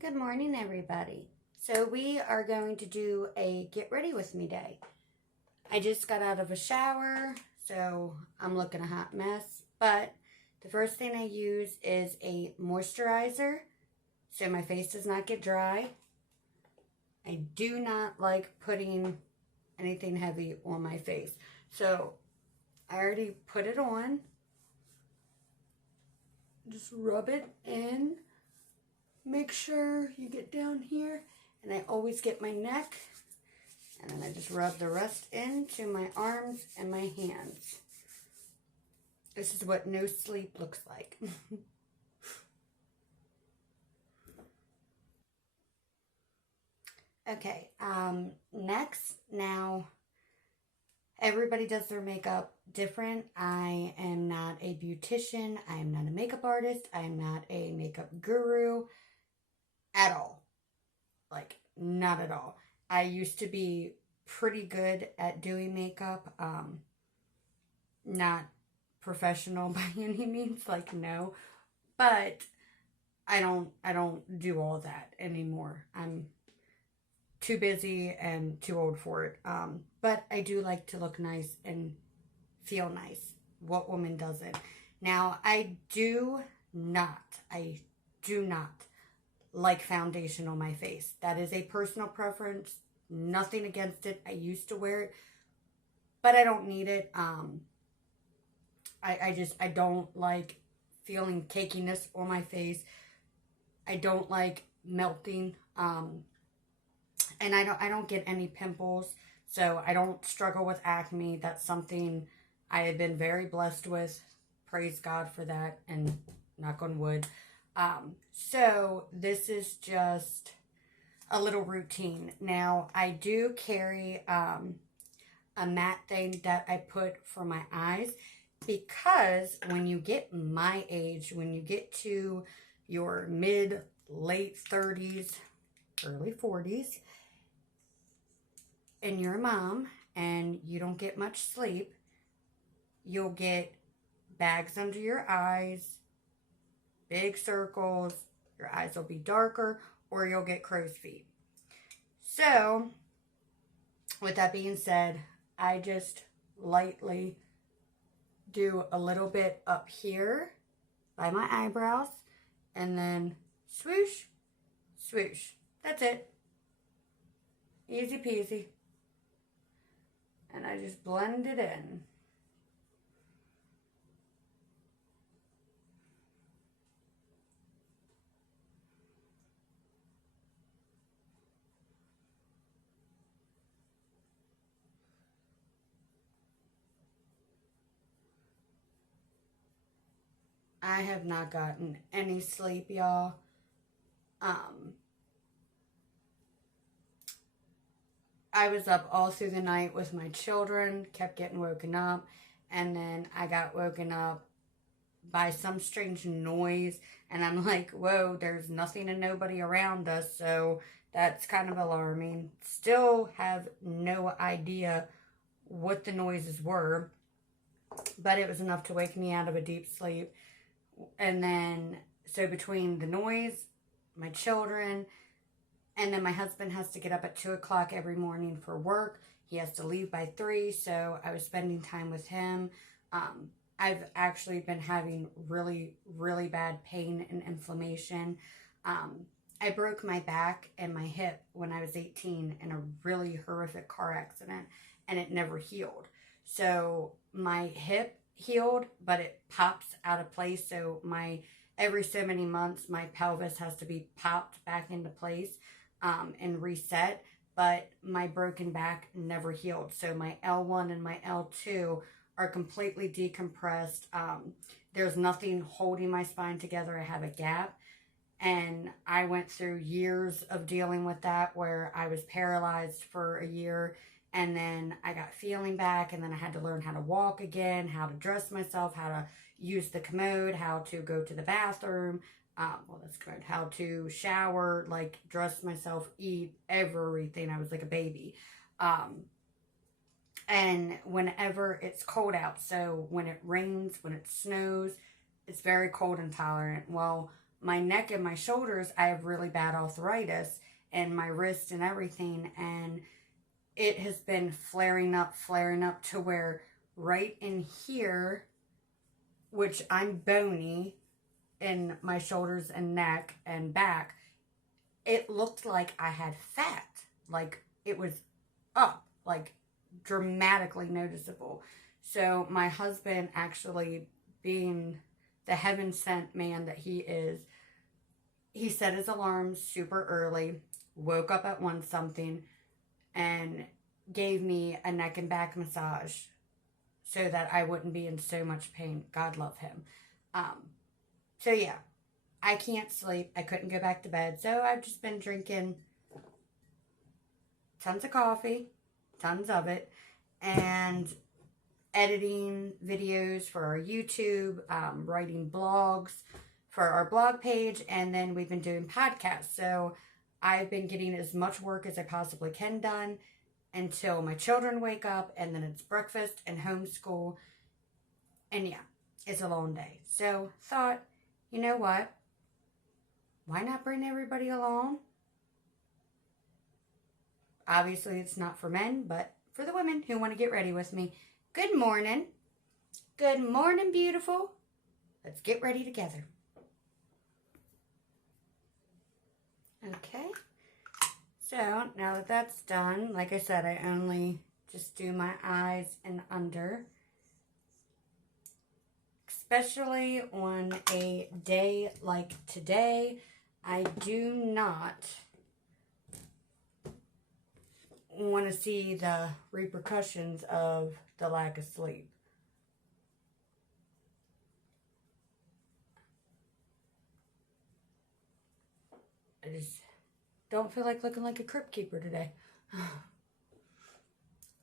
Good morning, everybody. So we are going to do a get ready with me day. I just got out of a shower, so I'm looking a hot mess. But the first thing I use is a moisturizer so my face does not get dry. I do not like putting anything heavy on my face. So I already put it on. Just rub it in. Make sure you get down here, and I always get my neck, and then I just rub the rest into my arms and my hands. This is what no sleep looks like. Okay, next, now everybody does their makeup different. I am not a beautician, I am not a makeup artist, I am not a makeup guru at all. Like, not at all. I used to be pretty good at doing makeup. Not professional by any means, like, no. But I don't do all that anymore. I'm too busy and too old for it. But I do like to look nice and feel nice. What woman doesn't? Now, I do not like foundation on my face. That is a personal preference. Nothing against it. I used to wear it, but I don't need it. I don't like feeling cakiness on my face. I don't like melting. And I don't get any pimples, so I don't struggle with acne. That's something I have been very blessed with. Praise God for that, and knock on wood. So this is just a little routine. Now, I do carry a matte thing that I put for my eyes, because when you get my age, when you get to your late 30s, early 40s, and you're a mom and you don't get much sleep, you'll get bags under your eyes, big circles, your eyes will be darker, or you'll get crow's feet. So, with that being said, I just lightly do a little bit up here by my eyebrows, and then swoosh, swoosh. That's it. Easy peasy. And I just blend it in. I have not gotten any sleep, y'all. I was up all through the night with my children, kept getting woken up, and then I got woken up by some strange noise, and I'm like, whoa, there's nothing and nobody around us, so that's kind of alarming. Still have no idea what the noises were, but it was enough to wake me out of a deep sleep. And then, so between the noise, my children, and then my husband has to get up at 2 o'clock every morning for work. He has to leave by 3, so I was spending time with him. I've actually been having really, really bad pain and inflammation. I broke my back and my hip when I was 18 in a really horrific car accident, and it never healed. So my hip healed, but it pops out of place. So every so many months, my pelvis has to be popped back into place and reset. But my broken back never healed. So my L1 and my L2 are completely decompressed. There's nothing holding my spine together. I have a gap. And I went through years of dealing with that, where I was paralyzed for a year, and then I got feeling back, and then I had to learn how to walk again, how to dress myself, how to use the commode, how to go to the bathroom, how to shower, like dress myself, eat, everything. I was like a baby. And whenever it's cold out, so when it rains, when it snows, it's very cold intolerant. Well, my neck and my shoulders, I have really bad arthritis and my wrist and everything. And it has been flaring up to where right in here, which I'm bony in my shoulders and neck and back, it looked like I had fat. Like it was up, like dramatically noticeable. So my husband, actually being the heaven sent man that he is, he set his alarm super early, woke up at 1 something, and gave me a neck and back massage so that I wouldn't be in so much pain. God love him. So yeah, I can't sleep. I couldn't go back to bed. So I've just been drinking tons of coffee, tons of it, and editing videos for our YouTube, writing blogs for our blog page, and then we've been doing podcasts. So I've been getting as much work as I possibly can done until my children wake up, and then it's breakfast and homeschool. And yeah, it's a long day. So thought, you know what? Why not bring everybody along? Obviously, it's not for men, but for the women who want to get ready with me. Good morning. Good morning, beautiful. Let's get ready together. Okay. So, now that that's done, like I said, I only just do my eyes and under. Especially on a day like today, I do not want to see the repercussions of the lack of sleep. I just don't feel like looking like a crypt keeper today.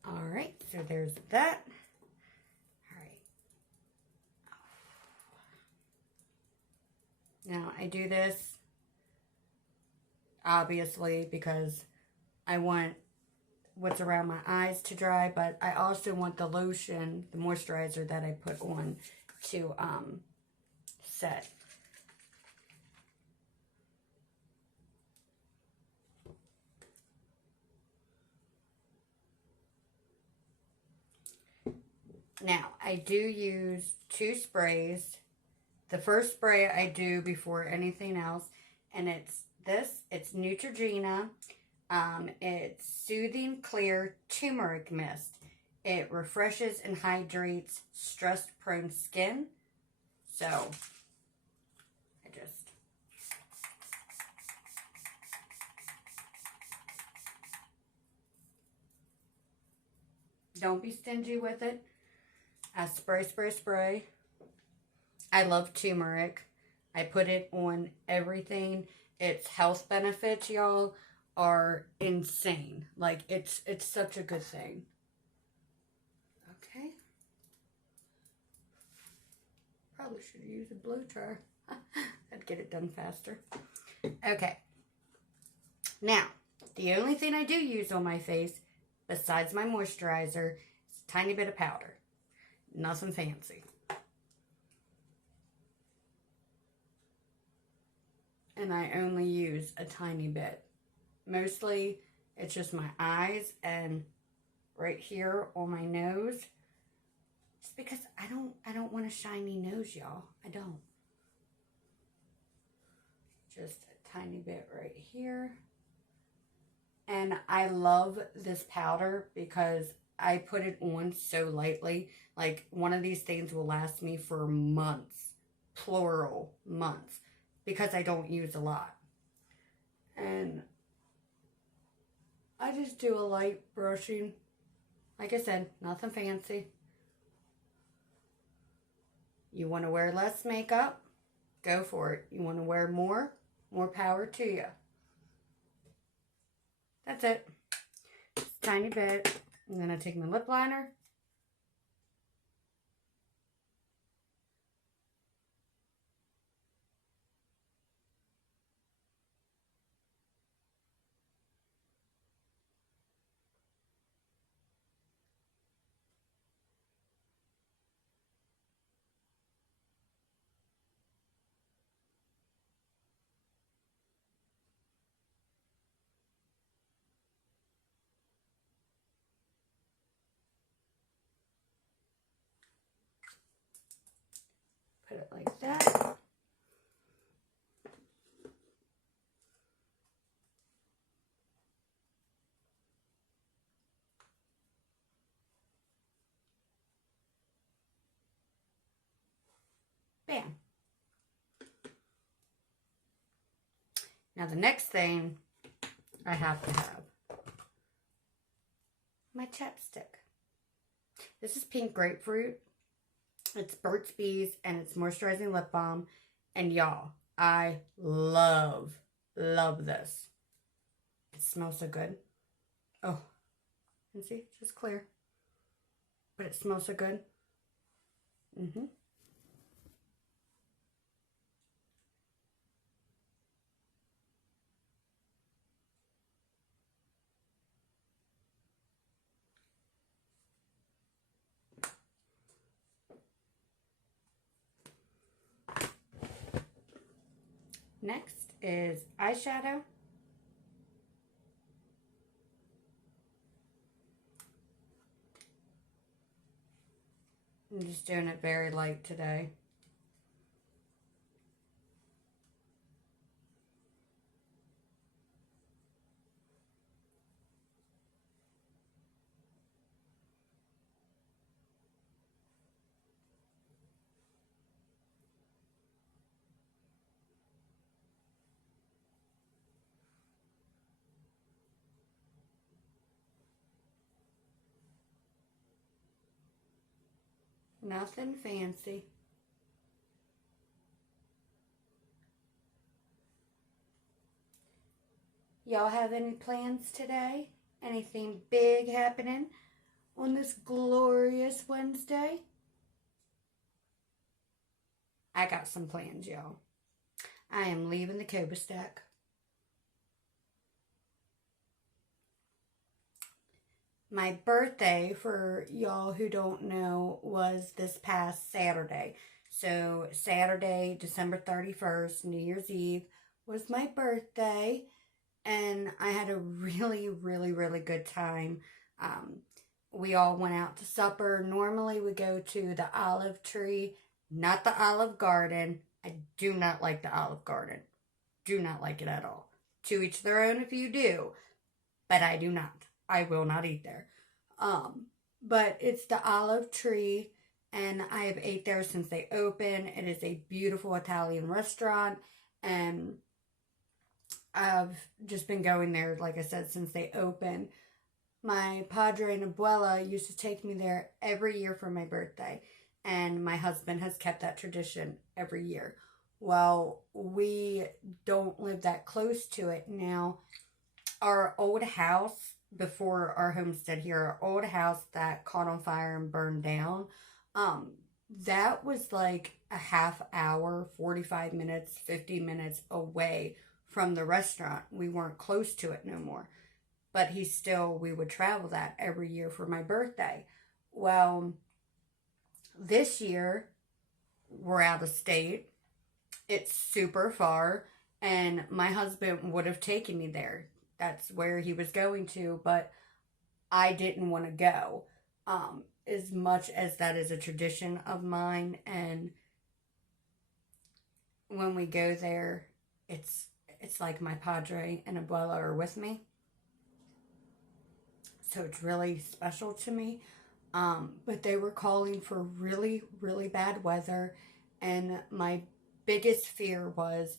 Alright, so there's that. Alright. Now, I do this, obviously, because I want what's around my eyes to dry, but I also want the lotion, the moisturizer that I put on to set. Now, I do use 2 sprays. The first spray I do before anything else, and it's this. It's Neutrogena. It's Soothing Clear Turmeric Mist. It refreshes and hydrates stress-prone skin. So, I just... Don't be stingy with it. I spray. I love turmeric. I put it on everything. Its health benefits, y'all, are insane. Like, it's such a good thing. Okay. Probably should have used a blow dryer. That'd get it done faster. Okay. Now, the only thing I do use on my face, besides my moisturizer, is a tiny bit of powder. Nothing fancy. And I only use a tiny bit. Mostly, it's just my eyes and right here on my nose. Just because I don't want a shiny nose, y'all. I don't. Just a tiny bit right here. And I love this powder because I put it on so lightly. Like, one of these things will last me for months. Plural months. Because I don't use a lot. And I just do a light brushing. Like I said, nothing fancy. You want to wear less makeup? Go for it. You want to wear more? More power to you. That's it. Just a tiny bit. I'm going to take my lip liner. Put it like that. Bam. Now the next thing I have to have, my chapstick. This is pink grapefruit. It's Burt's Bees and it's moisturizing lip balm. And y'all, I love this. It smells so good. Oh, and see, it's just clear. But it smells so good. Next is eyeshadow. I'm just doing it very light today. Nothing fancy. Y'all have any plans today? Anything big happening on this glorious Wednesday? I got some plans, y'all. I am leaving the Cobra Stack. My birthday, for y'all who don't know, was this past Saturday. So Saturday, December 31st, New Year's Eve, was my birthday. And I had a really, really, really good time. We all went out to supper. Normally we go to the Olive Tree, not the Olive Garden. I do not like the Olive Garden. Do not like it at all. To each their own if you do. But I do not. I will not eat there. But it's the Olive Tree, and I have ate there since they opened. It is a beautiful Italian restaurant, and I've just been going there, like I said, since they opened. My padre and abuela used to take me there every year for my birthday, and my husband has kept that tradition every year. Well, we don't live that close to it now. Our old house, before our homestead here, our old house that caught on fire and burned down, that was like a half hour, 45 minutes, 50 minutes away from the restaurant. We weren't close to it no more. But we would travel that every year for my birthday. Well, this year, we're out of state. It's super far, and my husband would have taken me there. That's where he was going to, but I didn't want to go. As much as that is a tradition of mine, and when we go there, it's like my padre and abuela are with me. So it's really special to me. But they were calling for really, really bad weather, and my biggest fear was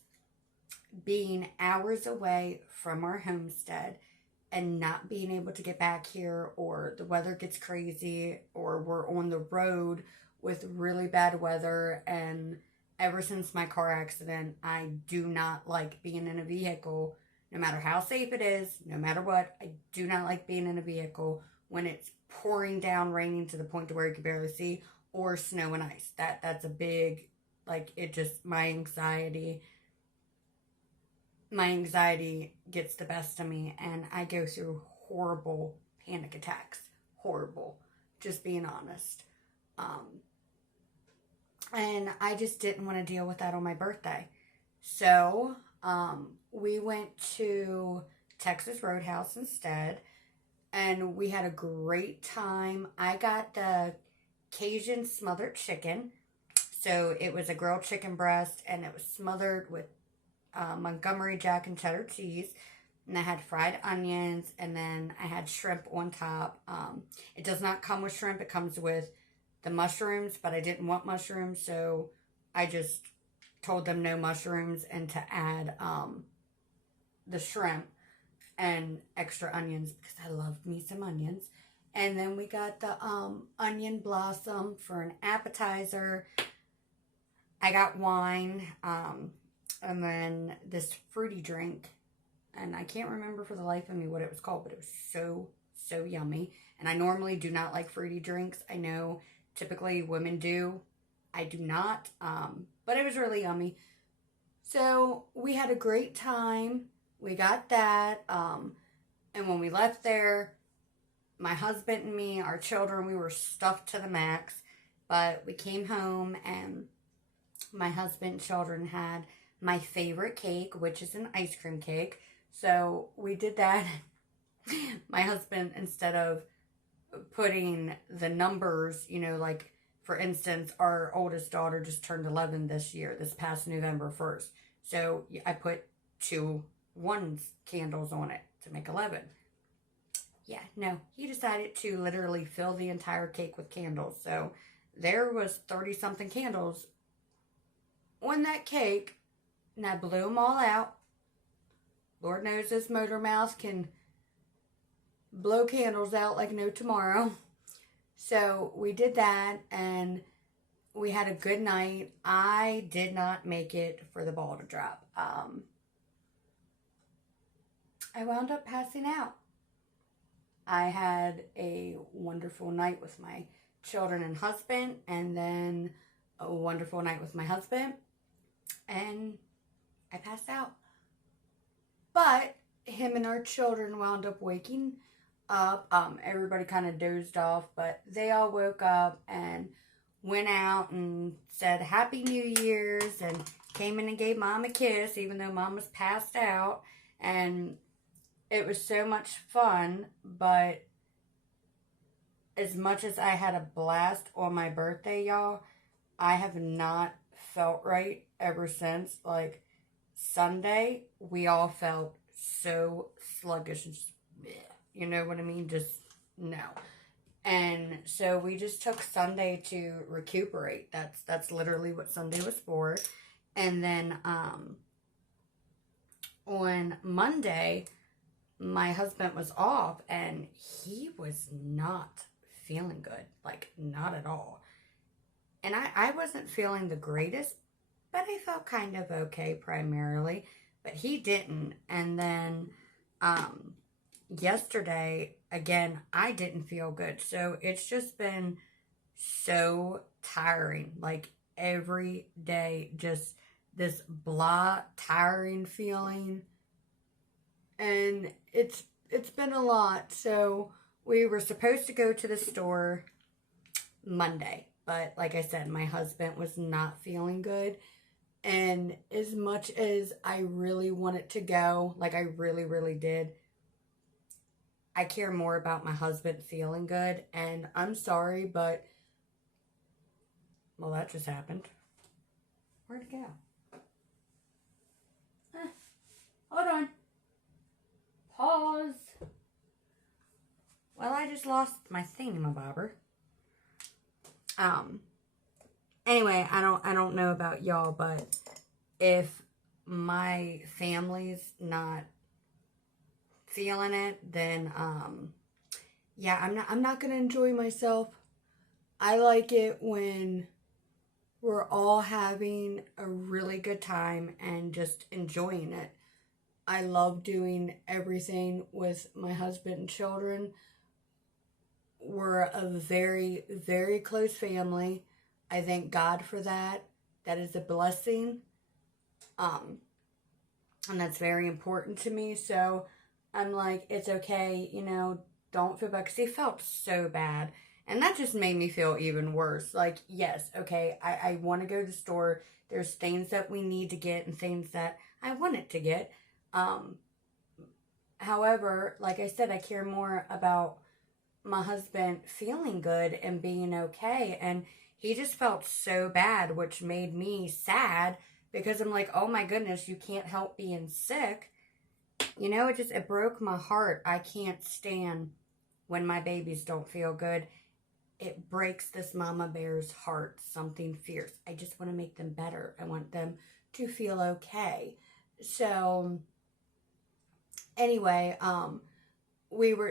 being hours away from our homestead and not being able to get back here, or the weather gets crazy, or we're on the road with really bad weather. And ever since my car accident, I do not like being in a vehicle, no matter how safe it is, no matter what. I do not like being in a vehicle when it's pouring down, raining to the point to where you can barely see, or snow and ice. That's a big, like, it just, my anxiety gets the best of me, and I go through horrible panic attacks. Horrible. Just being honest. And I just didn't want to deal with that on my birthday. So, we went to Texas Roadhouse instead, and we had a great time. I got the Cajun smothered chicken. So it was a grilled chicken breast, and it was smothered with Montgomery Jack and cheddar cheese. And I had fried onions, and then I had shrimp on top. It does not come with shrimp. It comes with the mushrooms, but I didn't want mushrooms, so I just told them no mushrooms and to add the shrimp and extra onions because I love me some onions. And then we got the onion blossom for an appetizer. I got wine, and then this fruity drink. And I can't remember for the life of me what it was called, but it was so yummy. And I normally do not like fruity drinks. I know typically women do. I do not, but it was really yummy. So we had a great time. We got that, and when we left there, my husband and me, our children, we were stuffed to the max. But we came home, and my husband and children had my favorite cake, which is an ice cream cake. So we did that. My husband, instead of putting the numbers, you know, like, for instance, our oldest daughter just turned 11 this past November 1st. So I put 2 ones candles on it to make 11. Yeah, no, he decided to literally fill the entire cake with candles. So there was 30-something candles on that cake, and I blew them all out. Lord knows this motor mouth can blow candles out like no tomorrow. So we did that, and we had a good night. I did not make it for the ball to drop. I wound up passing out. I had a wonderful night with my children and husband, and then a wonderful night with my husband, and I passed out. But him and our children wound up waking up. Everybody kind of dozed off, but they all woke up and went out and said Happy New Year's and came in and gave Mom a kiss, even though Mom was passed out. And it was so much fun, but as much as I had a blast on my birthday, y'all, I have not felt right ever since. Like, Sunday, we all felt so sluggish and just, you know what I mean? Just, no. And so we just took Sunday to recuperate. That's literally what Sunday was for. And then on Monday, my husband was off, and he was not feeling good. Like, not at all. And I wasn't feeling the greatest, but I felt kind of okay primarily. But he didn't. And then yesterday, again, I didn't feel good. So it's just been so tiring. Like, every day, just this blah, tiring feeling. And it's been a lot. So we were supposed to go to the store Monday. But like I said, my husband was not feeling good. And as much as I really wanted to go, like I really, really did, I care more about my husband feeling good. And I'm sorry, but, well, that just happened. Where'd it go? Hold on. Pause. Well, I just lost my thingamabobber. Anyway, I don't know about y'all, but if my family's not feeling it, then yeah, I'm not gonna enjoy myself. I like it when we're all having a really good time and just enjoying it. I love doing everything with my husband and children. We're a very, very close family. I thank God for that. That is a blessing. And that's very important to me. So I'm like, it's okay, you know, don't feel bad. Because he felt so bad. And that just made me feel even worse. Like, yes, okay, I want to go to the store. There's things that we need to get and things that I wanted to get. However, like I said, I care more about my husband feeling good and being okay. And he just felt so bad, which made me sad because I'm like, oh my goodness, you can't help being sick. You know, it broke my heart. I can't stand when my babies don't feel good. It breaks this mama bear's heart, something fierce. I just want to make them better. I want them to feel okay. So anyway,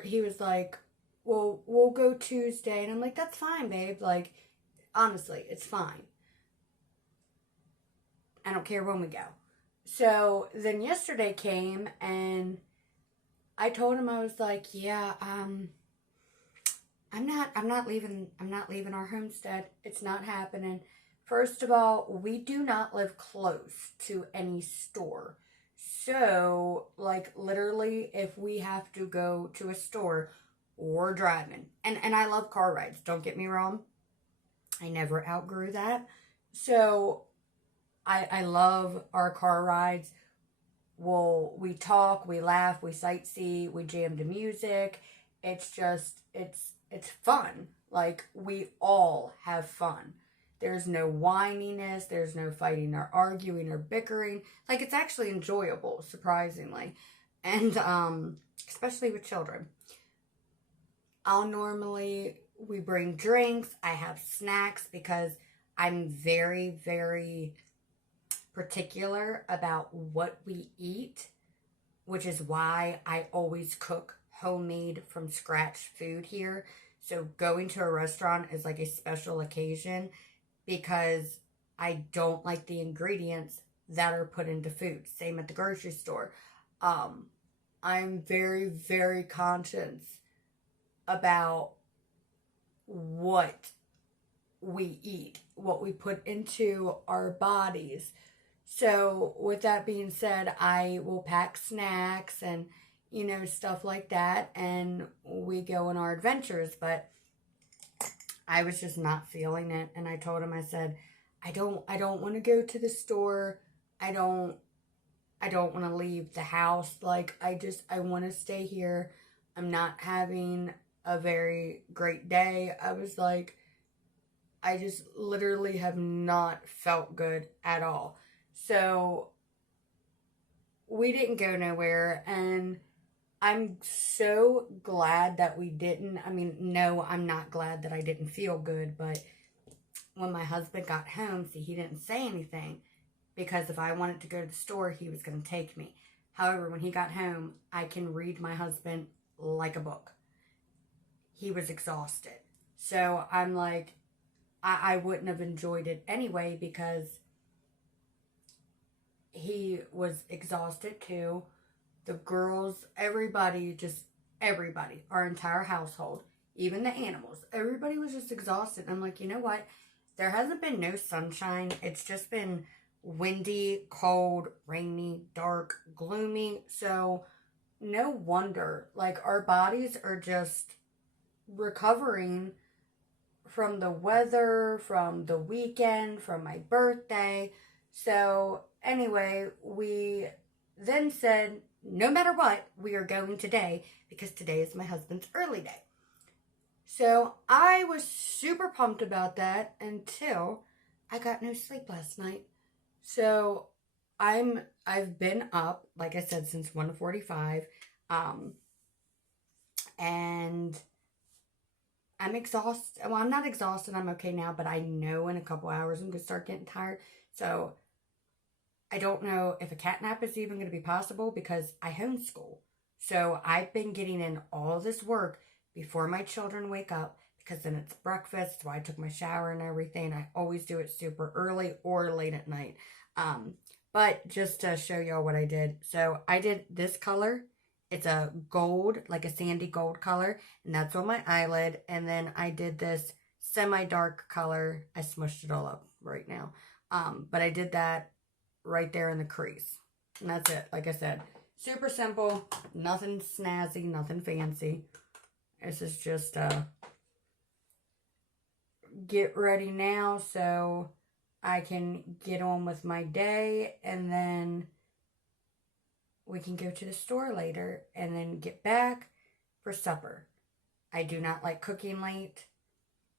he was like, well, we'll go Tuesday. And I'm like, that's fine, babe. Like, honestly, it's fine. I don't care when we go. So then yesterday came and I told him, I was like, yeah, I'm not leaving our homestead. It's not happening. First of all, we do not live close to any store. So, like, literally, if we have to go to a store, we're driving. And I love car rides, don't get me wrong. I never outgrew that. So, I love our car rides. We talk, we laugh, we sightsee, we jam to music. It's fun. Like, we all have fun. There's no whininess, there's no fighting or arguing or bickering. Like, it's actually enjoyable, surprisingly. And especially with children. We bring drinks, I have snacks because I'm very, very particular about what we eat, which is why I always cook homemade from scratch food here. So going to a restaurant is like a special occasion because I don't like the ingredients that are put into food. Same at the grocery store. I'm very, very conscious about what we eat, what we put into our bodies. So with that being said, I will pack snacks and, stuff like that, and we go on our adventures. But I was just not feeling it, and I told him, I said, I don't want to go to the store. I don't want to leave the house. Like, I want to stay here. I'm not having a very great day. I was like, I just literally have not felt good at all. So we didn't go nowhere, and I'm so glad that we didn't. I mean, no, I'm not glad that I didn't feel good, but when my husband got home, see, he didn't say anything because if I wanted to go to the store, he was going to take me. However, when he got home, I can read my husband like a book. He was exhausted. So I'm like, I wouldn't have enjoyed it anyway because he was exhausted too. The girls, everybody, our entire household, even the animals, everybody was just exhausted. I'm like, you know what? There hasn't been no sunshine. It's just been windy, cold, rainy, dark, gloomy. So no wonder, like, our bodies are just recovering from the weather, from the weekend, from my birthday. So anyway, we then said, no matter what, we are going today because today is my husband's early day. So I was super pumped about that until I got no sleep last night. So I've been up, like I said, since 1:45, and I'm exhausted. Well, I'm not exhausted. I'm okay now, but I know in a couple hours I'm going to start getting tired. So I don't know if a cat nap is even going to be possible because I homeschool. So I've been getting in all this work before my children wake up because then it's breakfast. That's why I took my shower and everything. I always do it super early or late at night. But just to show y'all what I did. So I did this color. It's a gold, like a sandy gold color. And that's on my eyelid. And then I did this semi-dark color. I smushed it all up right now. But I did that right there in the crease. And that's it. Like I said, super simple. Nothing snazzy. Nothing fancy. This is just get ready now so I can get on with my day, and then we can go to the store later and then get back for supper. I do not like cooking late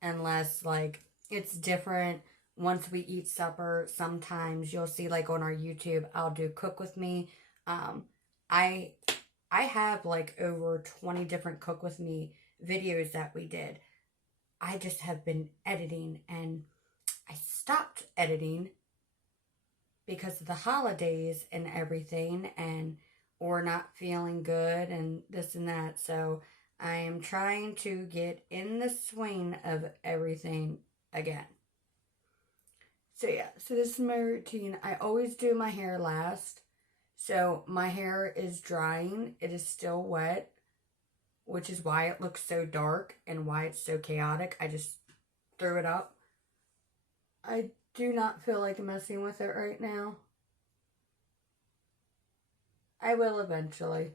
unless, like, it's different once we eat supper. Sometimes you'll see, like on our YouTube, I'll do cook with me. Um, I I have like over 20 different cook with me videos that we did. I just have been editing, and I stopped editing because of the holidays and everything, and or not feeling good and this and that. So I am trying to get in the swing of everything again. So yeah, so this is my routine. I always do my hair last. So my hair is drying. It is still wet, which is why it looks so dark and why it's so chaotic. I just threw it up. I do not feel like messing with it right now. I will eventually.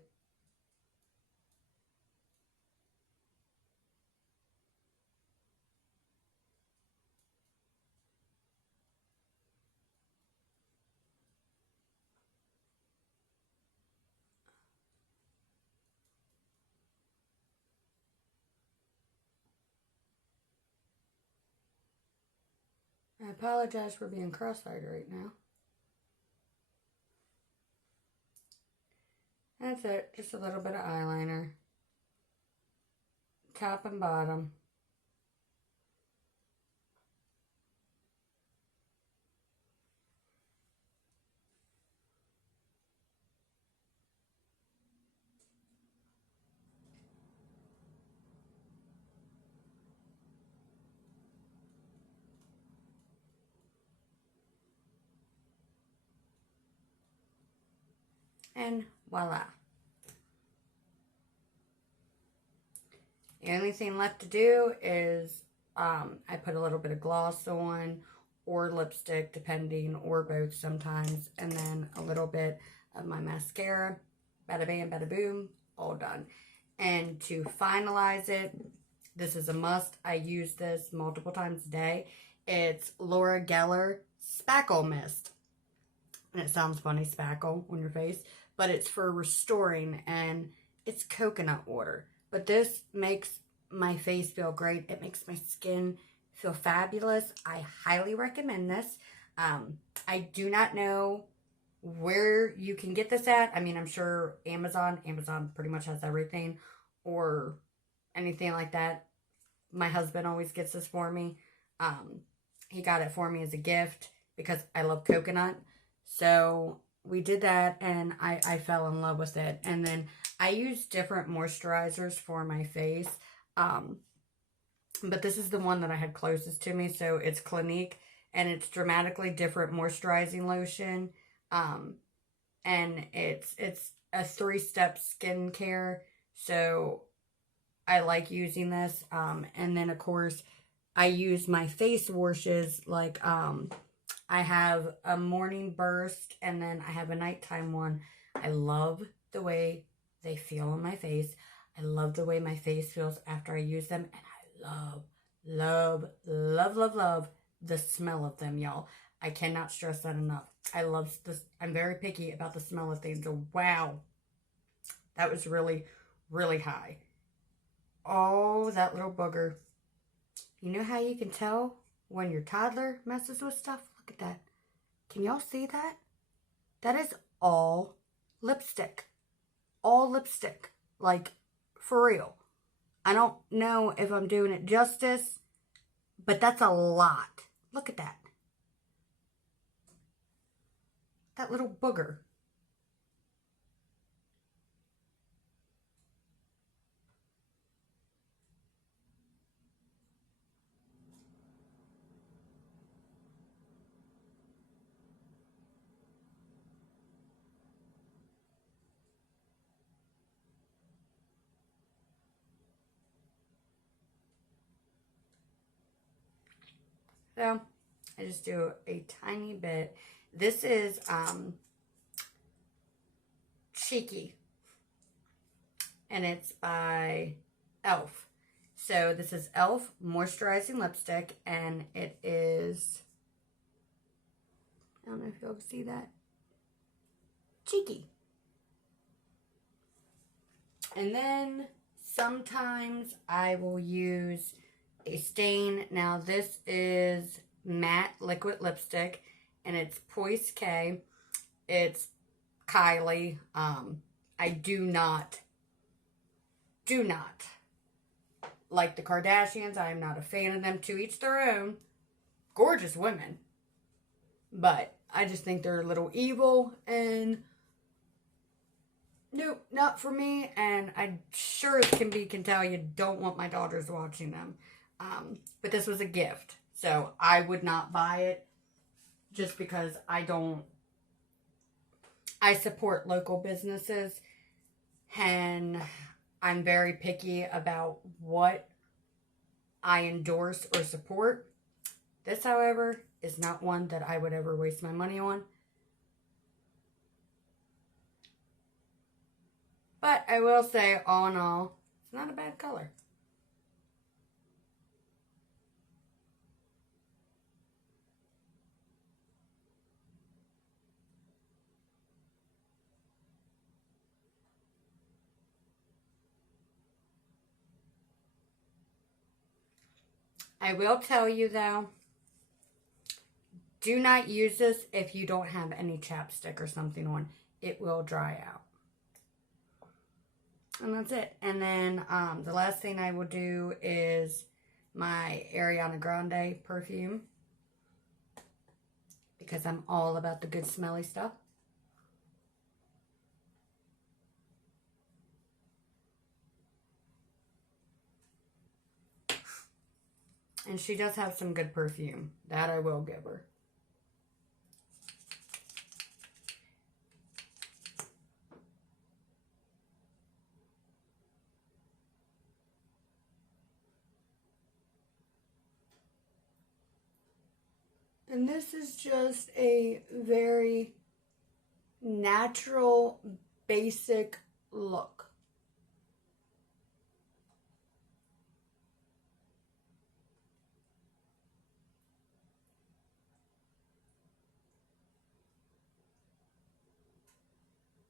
I apologize for being cross-eyed right now. That's it. Just a little bit of eyeliner. Top and bottom. And voila. The only thing left to do is I put a little bit of gloss on or lipstick, depending, or both sometimes, and then a little bit of my mascara. Bada bam, bada boom, all done. And to finalize it, this is a must. I use this multiple times a day. It's Laura Geller Spackle Mist. And it sounds funny, spackle on your face, but it's for restoring, and it's coconut water. But this makes my face feel great. It makes my skin feel fabulous. I highly recommend this. I do not know where you can get this at. I mean, I'm sure Amazon pretty much has everything, or anything like that. My husband always gets this for me. He got it for me as a gift because I love coconut. So we did that, and I fell in love with it. And then I use different moisturizers for my face. But this is the one that I had closest to me. So it's Clinique, and it's dramatically different moisturizing lotion. And it's a 3-step skincare. So I like using this. And then of course I use my face washes, like I have a morning burst, and then I have a nighttime one. I love the way they feel on my face. I love the way my face feels after I use them. And I love the smell of them, y'all. I cannot stress that enough. I love this. I'm very picky about the smell of things. So, wow. That was really, really high. Oh, that little booger. You know how you can tell when your toddler messes with stuff? Look at that. Can y'all see that? That is all lipstick. All lipstick. Like, for real. I don't know if I'm doing it justice, but that's a lot. Look at that. That little booger. So, I just do a tiny bit. This is Cheeky, and it's by e.l.f. So this is e.l.f. moisturizing lipstick, and it is, I don't know if y'all can see that, Cheeky. And then sometimes I will use a stain. Now this is matte liquid lipstick, and it's Poise K. It's Kylie. I do not like the Kardashians. I am not a fan of them. To each their own. Gorgeous women. But I just think they're a little evil, and nope, not for me. And I sure as can tell you don't want my daughters watching them. But this was a gift, so I would not buy it just because I support local businesses, and I'm very picky about what I endorse or support. This, however, is not one that I would ever waste my money on. But I will say, all in all, it's not a bad color. I will tell you, though, do not use this if you don't have any chapstick or something on. It will dry out. And that's it. And then the last thing I will do is my Ariana Grande perfume, because I'm all about the good smelly stuff. And she does have some good perfume. That I will give her. And this is just a very natural, basic look.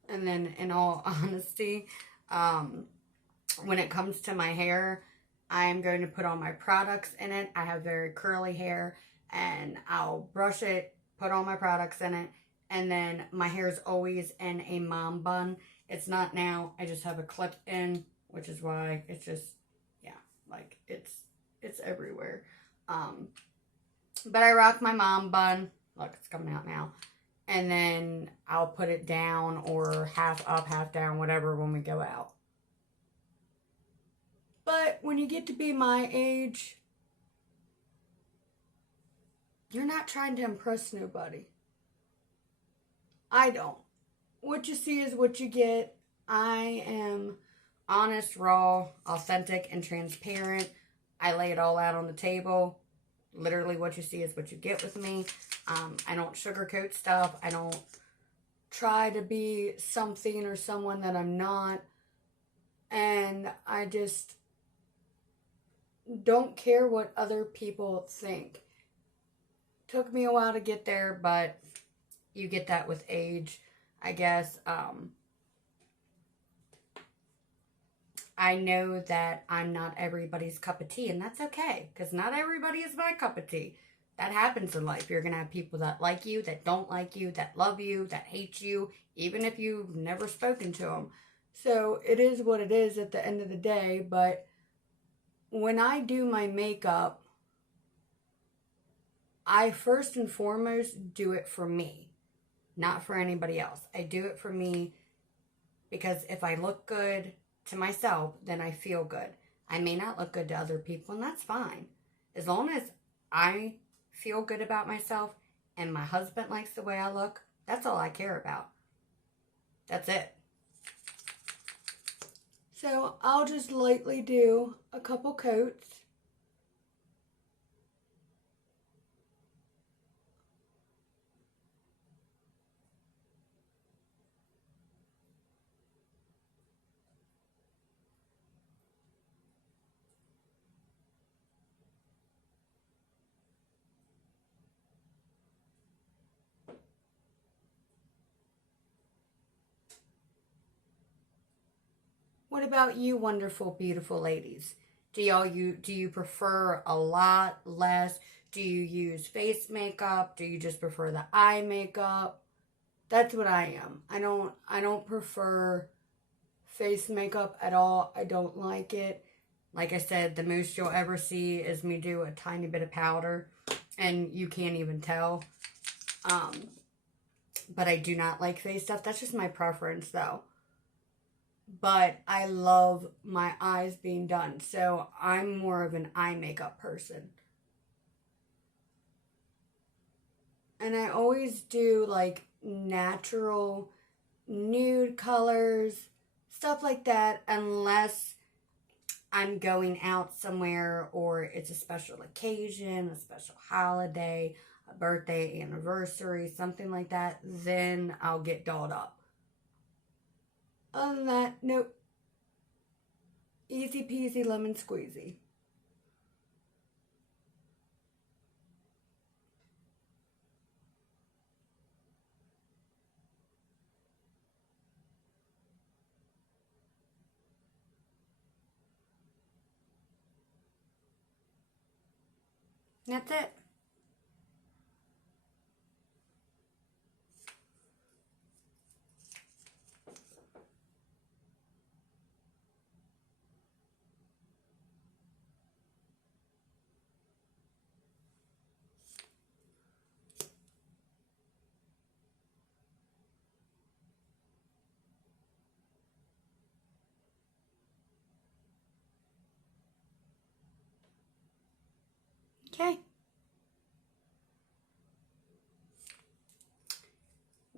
And then, in all honesty, when it comes to my hair, I'm going to put all my products in it. I have very curly hair, and I'll brush it, put all my products in it, and then my hair is always in a mom bun. It's not now. I just have a clip in, which is why it's just, yeah, like it's everywhere. But I rock my mom bun. Look, it's coming out now. And then I'll put it down, or half up, half down, whatever, when we go out. But when you get to be my age, you're not trying to impress nobody. I don't. What you see is what you get. I am honest, raw, authentic, and transparent. I lay it all out on the table. Literally what you see is what you get with me. I don't sugarcoat stuff. I don't try to be something or someone that I'm not. And I just don't care what other people think. Took me a while to get there, but you get that with age, I guess. I know that I'm not everybody's cup of tea, and that's okay, because not everybody is my cup of tea. That happens in life. You're going to have people that like you, that don't like you, that love you, that hate you, even if you've never spoken to them. So it is what it is at the end of the day. But when I do my makeup, I first and foremost do it for me, not for anybody else. I do it for me because if I look good to myself, then I feel good. I may not look good to other people, and that's fine. As long as I feel good about myself and my husband likes the way I look, that's all I care about. That's it. So I'll just lightly do a couple coats. What about you, wonderful, beautiful ladies? Do you prefer a lot, less? Do you use face makeup? Do you just prefer the eye makeup? That's what I am. I don't prefer face makeup at all. I don't like it. Like I said, the most you'll ever see is me do a tiny bit of powder, and you can't even tell. But I do not like face stuff. That's just my preference, though. But I love my eyes being done, so I'm more of an eye makeup person. And I always do like natural nude colors, stuff like that, unless I'm going out somewhere or it's a special occasion, a special holiday, a birthday, anniversary, something like that, then I'll get dolled up. Other than that, nope. Easy peasy lemon squeezy. That's it. Okay.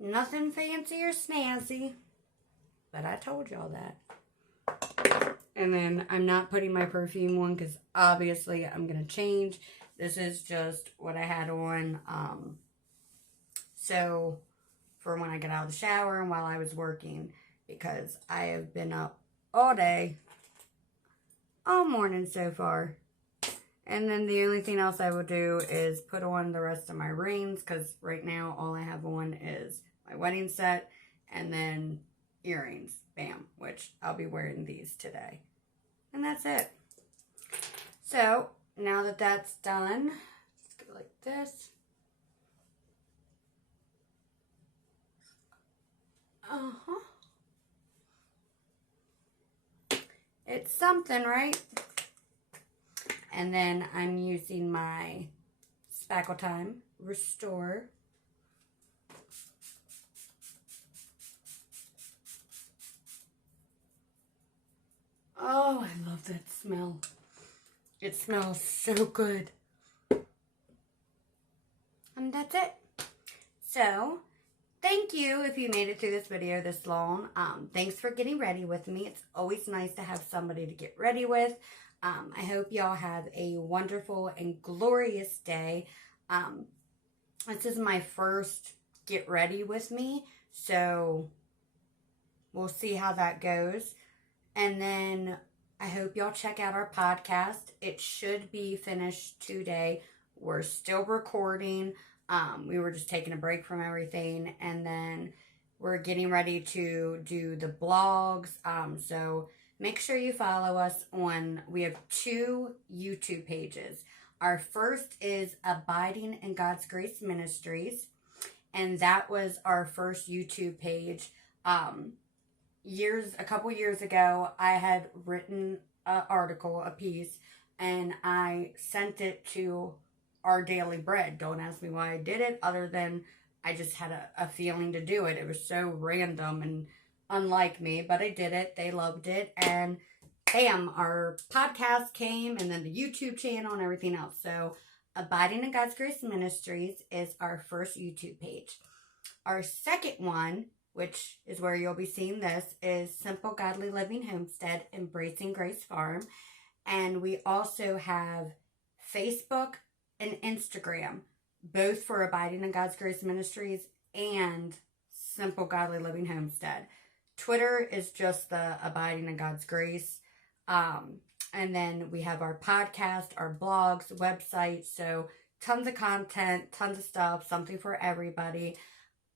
Nothing fancy or snazzy, but I told y'all that. And then I'm not putting my perfume on because obviously I'm going to change. This is just what I had on. So for when I get out of the shower and while I was working, because I have been up all day, all morning so far. And then the only thing else I will do is put on the rest of my rings, because right now all I have on is my wedding set and then earrings. Bam. Which I'll be wearing these today. And that's it. So now that that's done, let's go like this. It's something, right? And then I'm using my Spackle Time Restore. Oh, I love that smell. It smells so good. And that's it. So, thank you if you made it through this video this long. Thanks for getting ready with me. It's always nice to have somebody to get ready with. I hope y'all have a wonderful and glorious day. This is my first get ready with me, so we'll see how that goes. And then I hope y'all check out our podcast. It should be finished today. We're still recording. We were just taking a break from everything, and then we're getting ready to do the blogs. So make sure you follow us we have 2 YouTube pages. Our first is Abiding in God's Grace Ministries, and that was our first YouTube page. A couple years ago, I had written an article, a piece, and I sent it to Our Daily Bread. Don't ask me why I did it, other than I just had a feeling to do it. It was so random and unlike me, but I did it. They loved it, and bam, our podcast came, and then the YouTube channel and everything else. So Abiding in God's Grace Ministries is our first YouTube page. Our second one, which is where you'll be seeing this, is Simple Godly Living Homestead, Embracing Grace Farm. And we also have Facebook and Instagram, both for Abiding in God's Grace Ministries and Simple Godly Living Homestead. Twitter is just the Abiding in God's Grace. And then we have our podcast, our blogs, website. So tons of content, tons of stuff, something for everybody.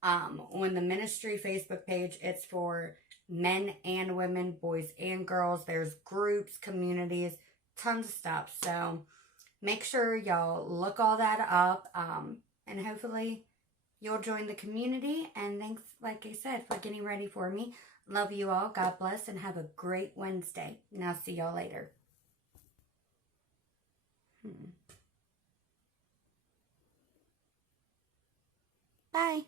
On the ministry Facebook page, it's for men and women, boys and girls. There's groups, communities, tons of stuff. So make sure y'all look all that up. And hopefully you'll join the community. And thanks, like I said, for getting ready for me. Love you all. God bless and have a great Wednesday. And I'll see y'all later. Bye.